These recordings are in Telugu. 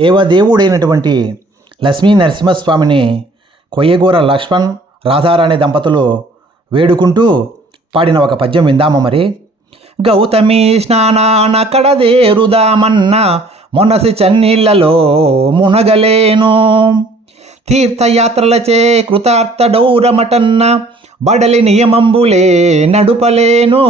ఏవదేవుడైనటువంటి లక్ష్మీ నరసింహస్వామిని కొయ్యగూర లక్ష్మణ్ రాధారాణి దంపతులు వేడుకుంటూ పాడిన ఒక పద్యం విందామా మరి? గౌతమి స్నానాన కడదేరుదామన్న మొనసి చన్నీళ్ళలో మునగలేను. తీర్థయాత్రలచే కృతార్థ డౌరమటన్న బడలి నియమంబులే నడుపలేను.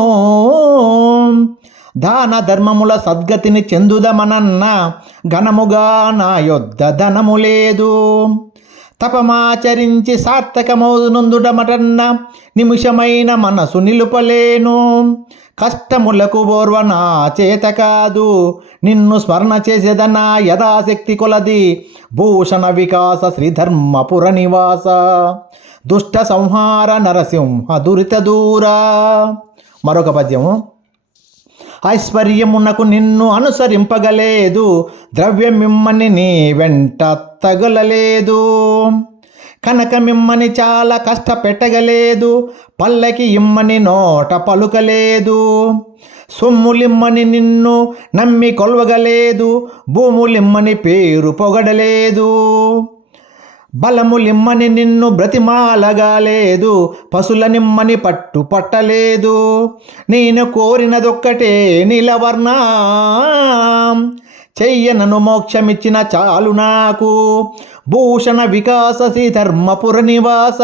దాన ధర్మముల సద్గతిని చెందుదమనన్న ఘనముగా నా యొద్ద ధనము లేదు. తపమాచరించి సార్థకమౌనుందుడమటన్న నిమిషమైన మనసు నిలుపలేను. కష్టములకు ఓర్వన చేత కాదు. నిన్ను స్మరణ చేసేదన యథాశక్తి కొలది. భూషణ వికాస శ్రీధర్మపుర నివాస. దుష్ట సంహార నరసింహ దురిత దూరా. మరొక పద్యము. ఐశ్వర్యమునకు నిన్ను అనుసరింపగలేదు. ద్రవ్యం మిమ్మని నీ వెంట తగలలేదు. కనక మిమ్మని చాలా కష్టపెట్టగలేదు. పల్లకి ఇమ్మని నోట పలుకలేదు. సొమ్ములిమ్మని నిన్ను నమ్మి కొలవగలేదు. భూములిమ్మని పేరు పొగడలేదు. బలములిమ్మని నిన్ను బ్రతిమాలగాలేదు పశుల నిమ్మని పట్టు పట్టలేదు నేను కోరినదొక్కటే నీలవర్ణ. చెయ్యనను మోక్షమిచ్చిన చాలు నాకు. భూషణ వికాస ధర్మపుర నివాస.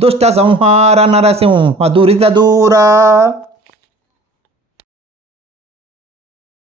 దుష్ట సంహార నరసింహ దురిత దూరా.